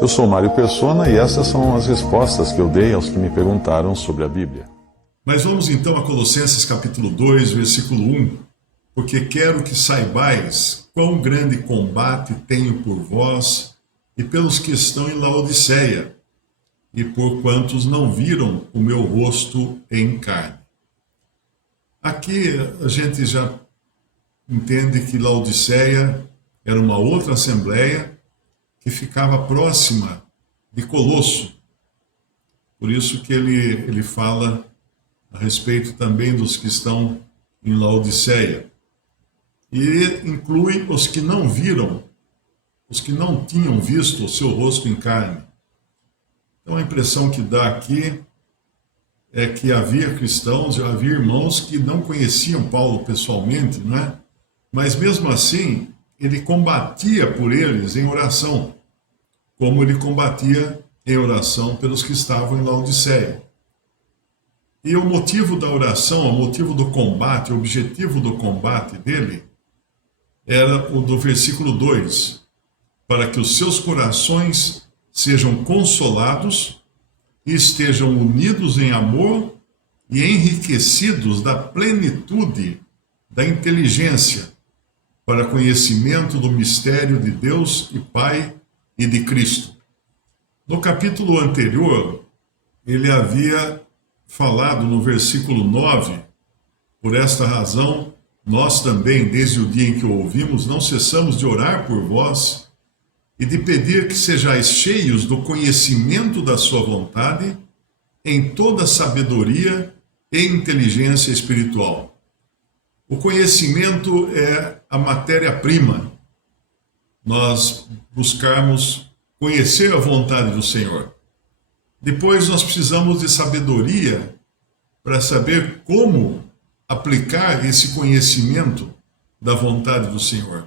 Eu sou Mário Persona e essas são as respostas que eu dei aos que me perguntaram sobre a Bíblia. Mas vamos então a Colossenses capítulo 2, versículo 1. Porque quero que saibais quão grande combate tenho por vós e pelos que estão em Laodiceia, e por quantos não viram o meu rosto em carne. Aqui a gente já entende que Laodiceia era uma outra assembleia que ficava próxima de Colosso. Por isso que ele fala a respeito também dos que estão em Laodiceia. E inclui os que não viram, os que não tinham visto o seu rosto em carne. Então a impressão que dá aqui é que havia cristãos, havia irmãos que não conheciam Paulo pessoalmente, não é? Mas mesmo assim, ele combatia por eles em oração, como ele combatia em oração pelos que estavam em Laodiceia. E o motivo da oração, o motivo do combate, o objetivo do combate dele, era o do versículo 2, para que os seus corações sejam consolados e estejam unidos em amor e enriquecidos da plenitude da inteligência, para conhecimento do mistério de Deus e Pai e de Cristo. No capítulo anterior, ele havia falado no versículo 9, por esta razão, nós também, desde o dia em que o ouvimos, não cessamos de orar por vós e de pedir que sejais cheios do conhecimento da sua vontade em toda sabedoria e inteligência espiritual. O conhecimento é a matéria-prima. Nós buscarmos conhecer a vontade do Senhor. Depois nós precisamos de sabedoria para saber como aplicar esse conhecimento da vontade do Senhor.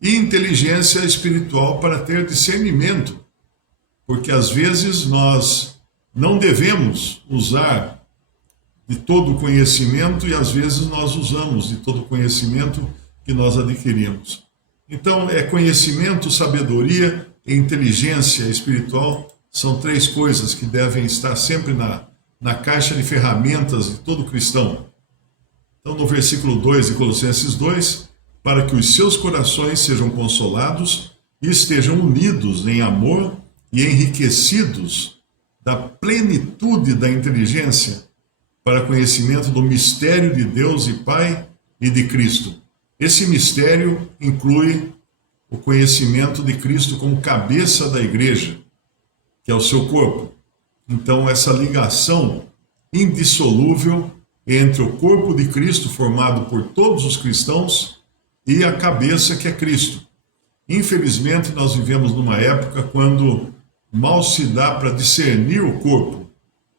E inteligência espiritual para ter discernimento, porque às vezes nós não devemos usar de todo o conhecimento e às vezes nós usamos de todo o conhecimento que nós adquirimos. Então, conhecimento, sabedoria e inteligência espiritual são três coisas que devem estar sempre na caixa de ferramentas de todo cristão. Então, no versículo 2 de Colossenses 2, para que os seus corações sejam consolados e estejam unidos em amor e enriquecidos da plenitude da inteligência para conhecimento do mistério de Deus e Pai e de Cristo. Esse mistério inclui o conhecimento de Cristo como cabeça da igreja, que é o seu corpo. Então, essa ligação indissolúvel entre o corpo de Cristo, formado por todos os cristãos, e a cabeça que é Cristo. Infelizmente, nós vivemos numa época quando mal se dá para discernir o corpo,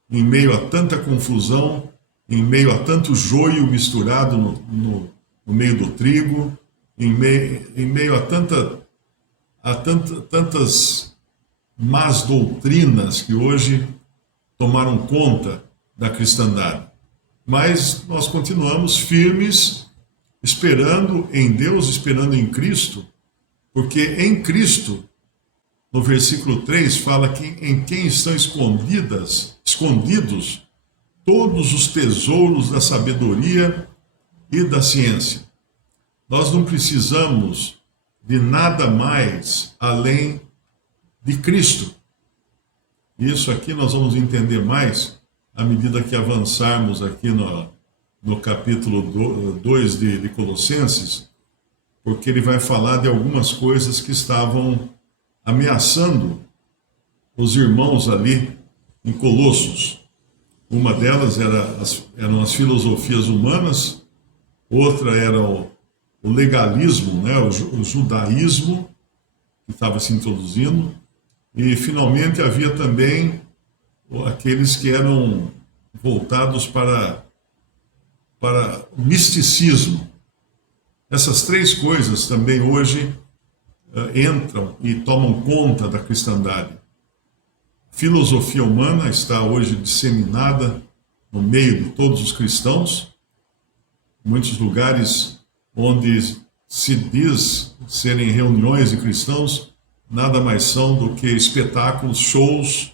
em meio a tanta confusão, em meio a tanto joio misturado no meio do trigo, em meio a tantas más doutrinas que hoje tomaram conta da cristandade. Mas nós continuamos firmes, esperando em Deus, esperando em Cristo, porque em Cristo, no versículo 3, fala que em quem estão escondidos todos os tesouros da sabedoria e da ciência. Nós não precisamos de nada mais além de Cristo. Isso aqui nós vamos entender mais à medida que avançarmos aqui no capítulo 2 de Colossenses, porque ele vai falar de algumas coisas que estavam ameaçando os irmãos ali em Colossos. Uma delas eram as filosofias humanas, outra era o legalismo, né, o judaísmo, que estava se introduzindo, e finalmente havia também aqueles que eram voltados para o misticismo. Essas três coisas também hoje entram e tomam conta da cristandade. Filosofia humana está hoje disseminada no meio de todos os cristãos, muitos lugares onde se diz serem reuniões de cristãos, nada mais são do que espetáculos, shows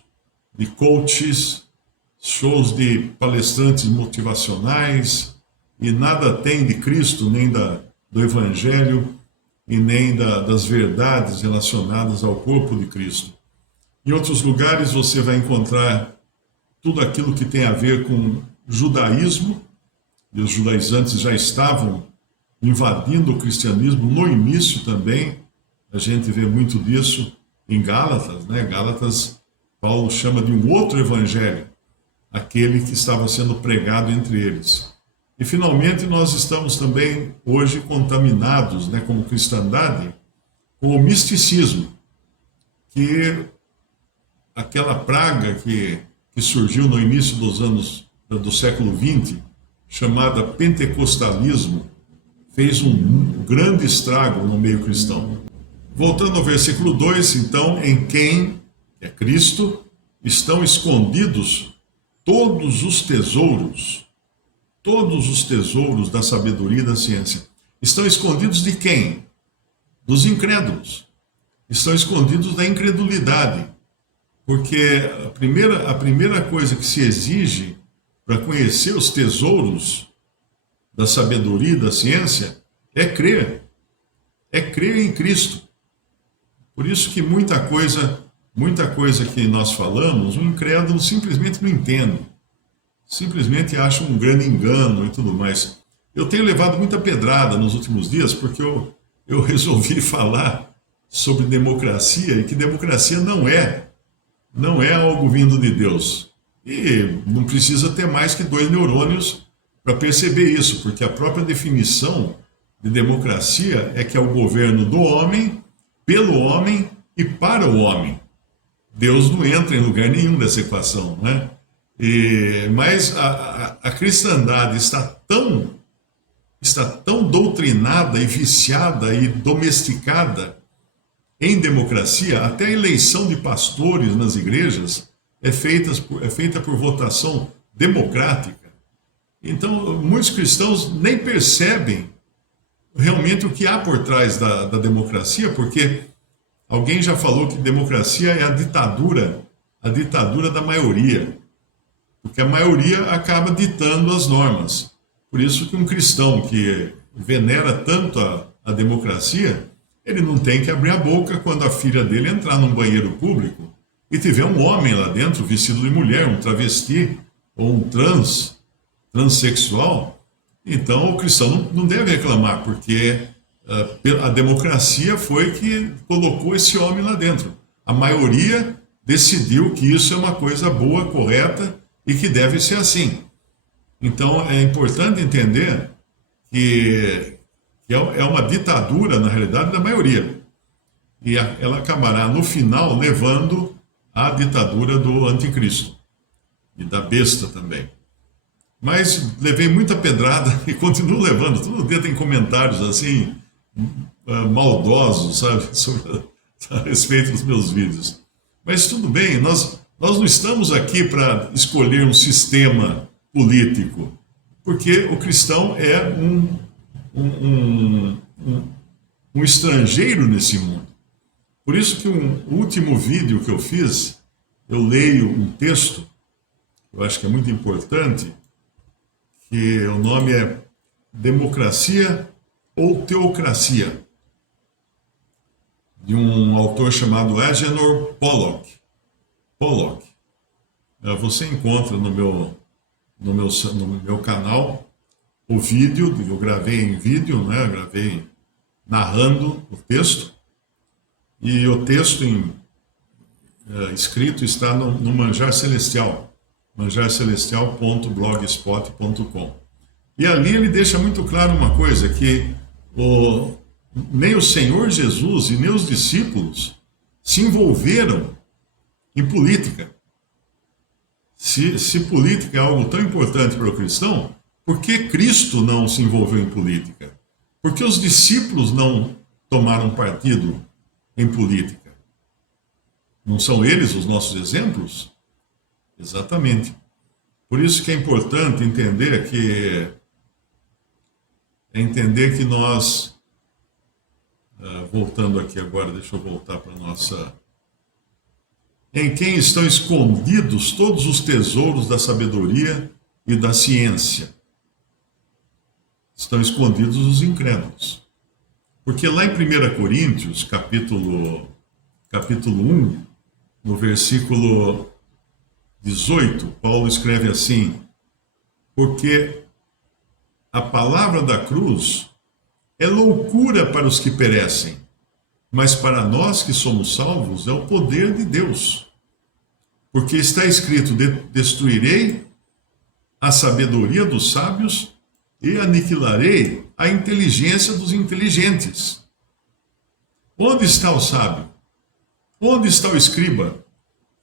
de coaches, shows de palestrantes motivacionais, e nada tem de Cristo, nem do Evangelho, e nem das verdades relacionadas ao corpo de Cristo. Em outros lugares você vai encontrar tudo aquilo que tem a ver com judaísmo, e os judaizantes já estavam invadindo o cristianismo no início também. A gente vê muito disso em Gálatas, né? Gálatas, Paulo chama de um outro evangelho, aquele que estava sendo pregado entre eles. E finalmente nós estamos também hoje contaminados, né, como cristandade, com o misticismo, que aquela praga que surgiu no início dos anos do século XX, chamada pentecostalismo, fez um grande estrago no meio cristão. Voltando ao versículo 2, então, em quem, que é Cristo, estão escondidos todos os tesouros da sabedoria e da ciência. Estão escondidos de quem? Dos incrédulos. Estão escondidos da incredulidade. Porque a primeira coisa que se exige para conhecer os tesouros da sabedoria e da ciência é crer. É crer em Cristo. Por isso que muita coisa que nós falamos, o incrédulo simplesmente não entende. Simplesmente acha um grande engano e tudo mais. Eu tenho levado muita pedrada nos últimos dias porque eu resolvi falar sobre democracia, e que democracia não é algo vindo de Deus. E não precisa ter mais que 2 neurônios para perceber isso, porque a própria definição de democracia é que é o governo do homem, pelo homem e para o homem. Deus não entra em lugar nenhum dessa equação, né? Mas a cristandade está tão doutrinada e viciada e domesticada em democracia, até a eleição de pastores nas igrejas é feita por votação democrática. Então, muitos cristãos nem percebem realmente o que há por trás da democracia, porque alguém já falou que democracia é a ditadura da maioria, porque a maioria acaba ditando as normas. Por isso que um cristão que venera tanto a democracia, ele não tem que abrir a boca quando a filha dele entrar num banheiro público e tiver um homem lá dentro vestido de mulher, um travesti ou um transexual. Então o cristão não deve reclamar, porque a democracia foi que colocou esse homem lá dentro. A maioria decidiu que isso é uma coisa boa, correta e que deve ser assim. Então é importante entender que é uma ditadura, na realidade, da maioria. E ela acabará, no final, levando à ditadura do anticristo e da besta também. Mas levei muita pedrada e continuo levando. Todo dia tem comentários assim, maldosos, sabe, a respeito dos meus vídeos. Mas tudo bem, nós não estamos aqui para escolher um sistema político, porque o cristão é um estrangeiro nesse mundo. Por isso que o último vídeo que eu fiz, eu leio um texto, eu acho que é muito importante, que o nome é Democracia ou Teocracia, de um autor chamado Agenor Pollock. Você encontra no meu canal o vídeo, eu gravei em vídeo, né? Eu gravei narrando o texto, e o texto escrito está no Manjar Celestial, manjarcelestial.blogspot.com. E ali ele deixa muito claro uma coisa, que nem o Senhor Jesus e nem os discípulos se envolveram em política. Se política é algo tão importante para o cristão, por que Cristo não se envolveu em política? Por que os discípulos não tomaram partido em política? Não são eles os nossos exemplos? Exatamente. Por isso que é importante entender que nós voltando aqui agora, deixa eu voltar para a nossa. Em quem estão escondidos todos os tesouros da sabedoria e da ciência. Estão escondidos os incrédulos. Porque lá em 1 Coríntios, capítulo 1, no versículo 18, Paulo escreve assim: porque a palavra da cruz é loucura para os que perecem, mas para nós que somos salvos é o poder de Deus. Porque está escrito: destruirei a sabedoria dos sábios e aniquilarei a inteligência dos inteligentes. Onde está o sábio? Onde está o escriba?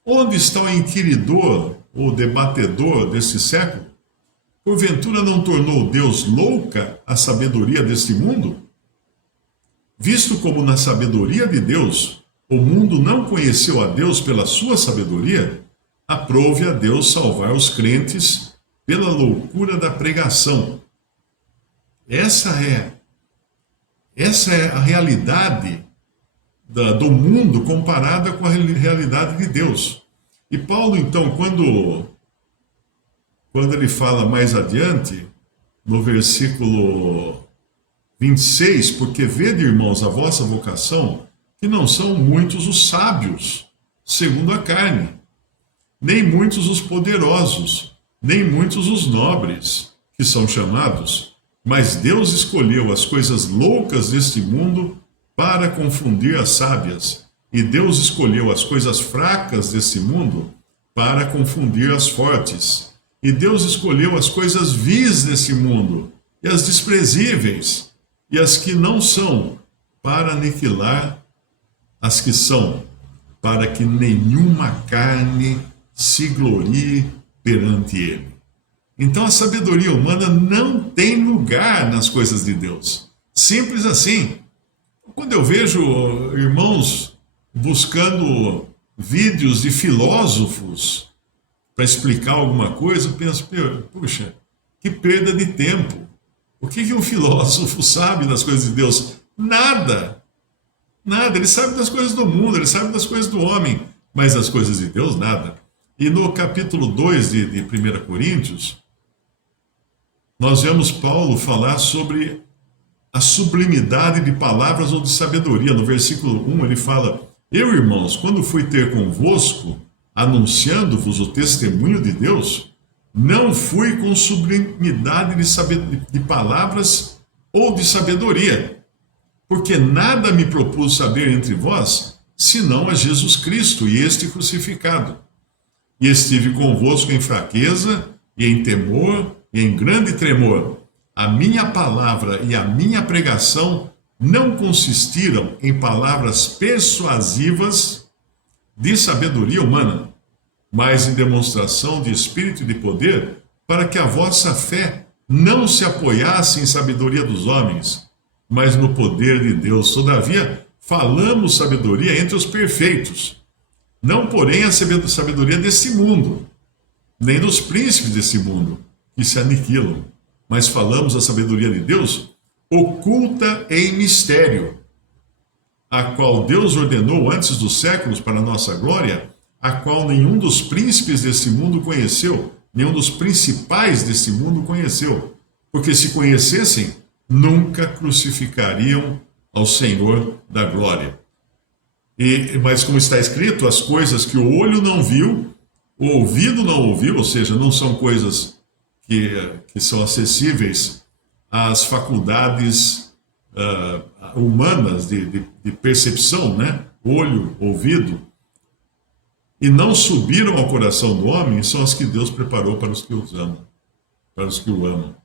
Onde está o inquiridor ou debatedor desse século? Porventura não tornou Deus louca a sabedoria deste mundo? Visto como na sabedoria de Deus o mundo não conheceu a Deus pela sua sabedoria, aprove a Deus salvar os crentes pela loucura da pregação. Essa é a realidade do mundo comparada com a realidade de Deus. E Paulo, então, quando ele fala mais adiante, no versículo 26, porque vede, irmãos, a vossa vocação, que não são muitos os sábios, segundo a carne, nem muitos os poderosos, nem muitos os nobres, que são chamados, mas Deus escolheu as coisas loucas deste mundo para confundir as sábias, e Deus escolheu as coisas fracas deste mundo para confundir as fortes. E Deus escolheu as coisas vis desse mundo, e as desprezíveis, e as que não são, para aniquilar as que são, para que nenhuma carne se glorie perante ele. Então a sabedoria humana não tem lugar nas coisas de Deus. Simples assim. Quando eu vejo irmãos buscando vídeos de filósofos para explicar alguma coisa, eu penso, puxa, que perda de tempo. O que um filósofo sabe das coisas de Deus? Nada. Nada. Ele sabe das coisas do mundo, ele sabe das coisas do homem, mas das coisas de Deus, nada. E no capítulo 2 de 1 Coríntios, nós vemos Paulo falar sobre a sublimidade de palavras ou de sabedoria. No versículo 1 ele fala: eu, irmãos, quando fui ter convosco, anunciando-vos o testemunho de Deus, não fui com sublimidade de palavras ou de sabedoria, porque nada me propus saber entre vós, senão a Jesus Cristo e este crucificado. E estive convosco em fraqueza, e em temor, e em grande tremor. A minha palavra e a minha pregação não consistiram em palavras persuasivas de sabedoria humana, mas em demonstração de espírito e de poder, para que a vossa fé não se apoiasse em sabedoria dos homens, mas no poder de Deus. Todavia, falamos sabedoria entre os perfeitos, não porém a sabedoria desse mundo, nem dos príncipes desse mundo, que se aniquilam, mas falamos a sabedoria de Deus, oculta em mistério, a qual Deus ordenou antes dos séculos para a nossa glória, a qual nenhum dos príncipes desse mundo conheceu, nenhum dos principais desse mundo conheceu, porque se conhecessem, nunca crucificariam ao Senhor da glória. Mas como está escrito, as coisas que o olho não viu, o ouvido não ouviu, ou seja, não são coisas que são acessíveis às faculdades humanas de percepção, né? Olho, ouvido, e não subiram ao coração do homem, são as que Deus preparou para os que os amam, para os que o amam.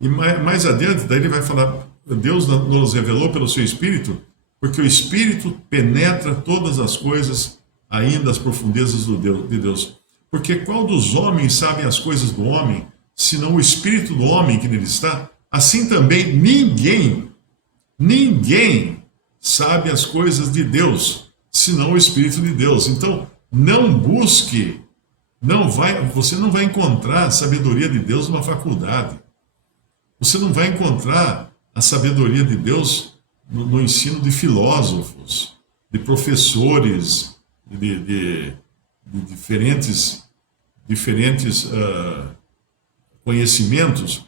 E mais adiante, daí ele vai falar, Deus nos revelou pelo seu Espírito, porque o Espírito penetra todas as coisas, ainda as profundezas de Deus. Porque qual dos homens sabe as coisas do homem, senão o Espírito do homem que nele está? Assim também ninguém sabe as coisas de Deus, senão o Espírito de Deus. Então, não busque, você não vai encontrar a sabedoria de Deus numa faculdade. Você não vai encontrar a sabedoria de Deus no ensino de filósofos, de professores, de diferentes conhecimentos.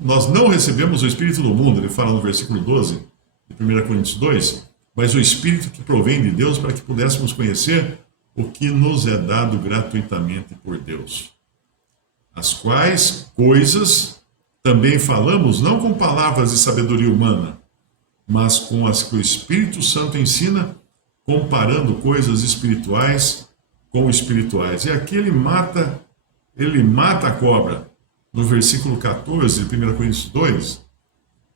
Nós não recebemos o Espírito do mundo, ele fala no versículo 12 de 1 Coríntios 2, mas o Espírito que provém de Deus para que pudéssemos conhecer o que nos é dado gratuitamente por Deus. As quais coisas também falamos, não com palavras de sabedoria humana, mas com as que o Espírito Santo ensina, comparando coisas espirituais com espirituais. E aqui ele mata a cobra. No versículo 14 de 1 Coríntios 2,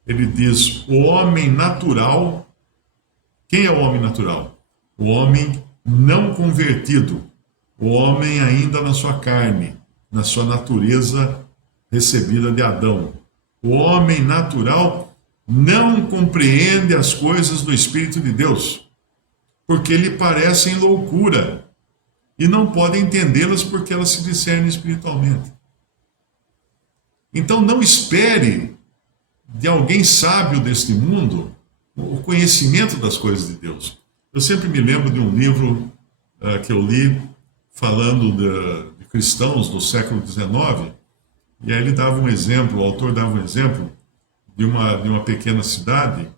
ele diz: o homem natural. Quem é o homem natural? O homem não convertido, o homem ainda na sua carne, na sua natureza recebida de Adão. O homem natural não compreende as coisas do Espírito de Deus, porque lhe parecem loucura, e não pode entendê-las porque elas se discernem espiritualmente. Então não espere de alguém sábio deste mundo o conhecimento das coisas de Deus. Eu sempre me lembro de um livro que eu li falando de cristãos do século XIX, e aí ele dava um exemplo, o autor dava um exemplo de uma pequena cidade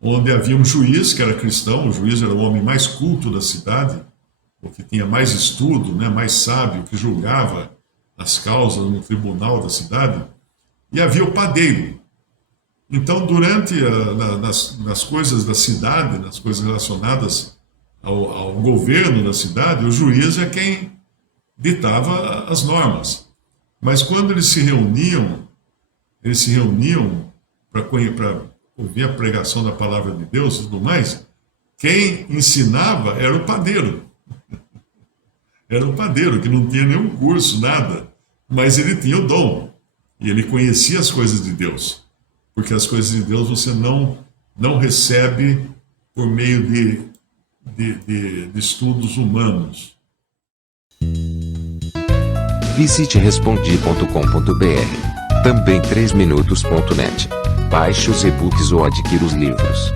onde havia um juiz que era cristão. O juiz era o homem mais culto da cidade, o que tinha mais estudo, né, mais sábio, que julgava as causas no tribunal da cidade, e havia o padeiro. Então, durante nas coisas da cidade, nas coisas relacionadas ao governo da cidade, o juiz é quem ditava as normas. Mas quando eles se reuniam para ouvir a pregação da palavra de Deus e tudo mais, quem ensinava era o padeiro. Era o padeiro, que não tinha nenhum curso, nada, mas ele tinha o dom, e ele conhecia as coisas de Deus, porque as coisas de Deus você não recebe por meio de estudos humanos. Visite respondi.com.br. Também 3minutos.net. Baixe os e-books ou adquira os livros.